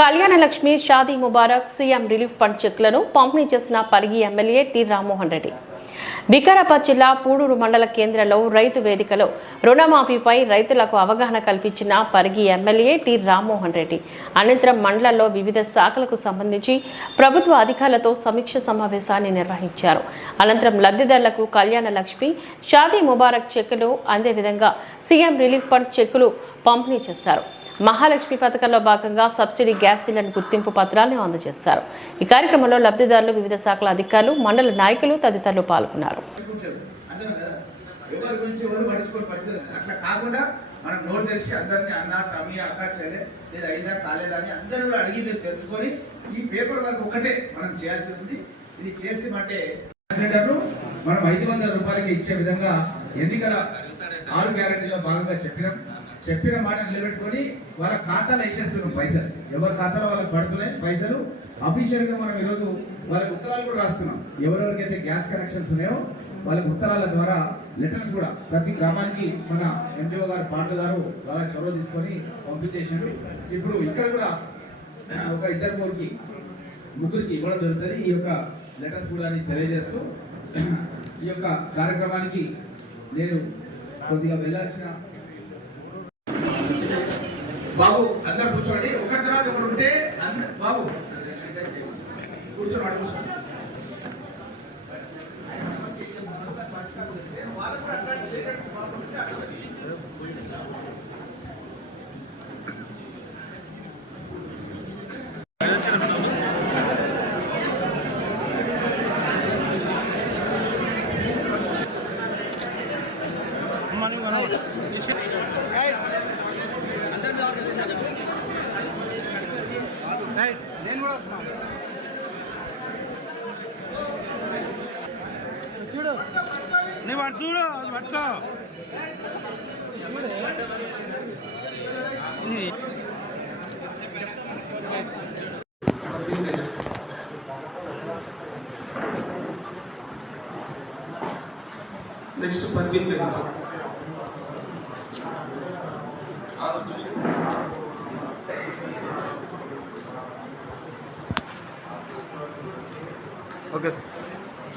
Kalyana Lakshmi Shaadi Mubarak CM relief fund చెక్లను పంపిణీ చేసిన Parigi MLA T Rammohan Reddy. Vikarabad జిల్లా పూడూరు మండల కేంద్రంలో రైతు వేదికలో రుణమాఫీపై రైతులకు అవగాహన కల్పించిన పరిగి ఎమ్మెల్యే టి రామ్మోహన్ రెడ్డి. అనంతరం మండలంలో వివిధ శాఖలకు సంబంధించి ప్రభుత్వ అధికారులతో సమీక్ష సమావేశాన్ని నిర్వహించారు. అనంతరం లబ్ధిదారులకు కళ్యాణ లక్ష్మి షాదీ ముబారక్ చెక్కులు అందే విధంగా సీఎం రిలీఫ్ ఫండ్ చెక్కులు పంపిణీ చేశారు. మహాలక్ష్మి పథకంలో భాగంగా సబ్సిడీ గ్యాస్ సిలిండర్ గుర్తింపు పత్రాలను అందజేశారు. ఈ కార్యక్రమంలో లబ్ధిదారులు వివిధ శాఖల అధికారులు మండల నాయకులు తదితరులు పాల్గొన్నారు. ఎవరి గురించి ఎవరు పట్టించుకోని పరిస్థితి అట్లా కాకుండా మనం నోరు తెలిసి అందరినీ అన్న తమ్మి అక్క చెల్లె నేను అయిందా కాలేదా అని అందరూ కూడా అడిగి మీరు తెలుసుకొని ఈ పేపర్ వర్క్ ఒకటే మనం చేయాల్సి ఉంది. ఇది చేసి అంటే సిలిండర్ను మనం ఐదు వందల రూపాయలకి ఇచ్చే విధంగా ఎన్నికల ఆరు గ్యారంటీలో భాగంగా చెప్పినాం. చెప్పిన మాట నిలబెట్టుకొని వాళ్ళ ఖాతాలో వేసేస్తున్నాం పైసలు. ఎవరి ఖాతాలో వాళ్ళకి పడుతున్నాయి పైసలు? అఫీషియల్గా మనం ఈరోజు వాళ్ళకి ఉత్తరాలు కూడా రాస్తున్నాం. ఎవరెవరికైతే గ్యాస్ కనెక్షన్స్ ఉన్నాయో వాళ్ళకి ఉత్తరాల ద్వారా లెటర్స్ కూడా ప్రతి గ్రామానికి మన ఎండిఓ గారు పాండు గారు బాగా చొరవ తీసుకొని పంపించేసారు ఇప్పుడు ఇక్కడ కూడా ఒక ఇద్దరు మూడుకి ముగ్గురికి ఇవ్వడం జరుగుతుంది. ఈ యొక్క లెటర్స్ కూడా నేను తెలియజేస్తూ ఈ యొక్క కార్యక్రమానికి నేను కొద్దిగా వెళ్ళాల్సిన బాబు అందరు కూర్చోండి. ఒకరి తర్వాత ఒకరు ఉంటే బాబు. కూర్చోండి వాడు కూర్చోండి నేను కూడా వస్తున్నాను చూడు. నీ వాడు చూడు అది పట్టుకో. నెక్స్ట్ పర్వీన్ గురించి ఓకే సార్.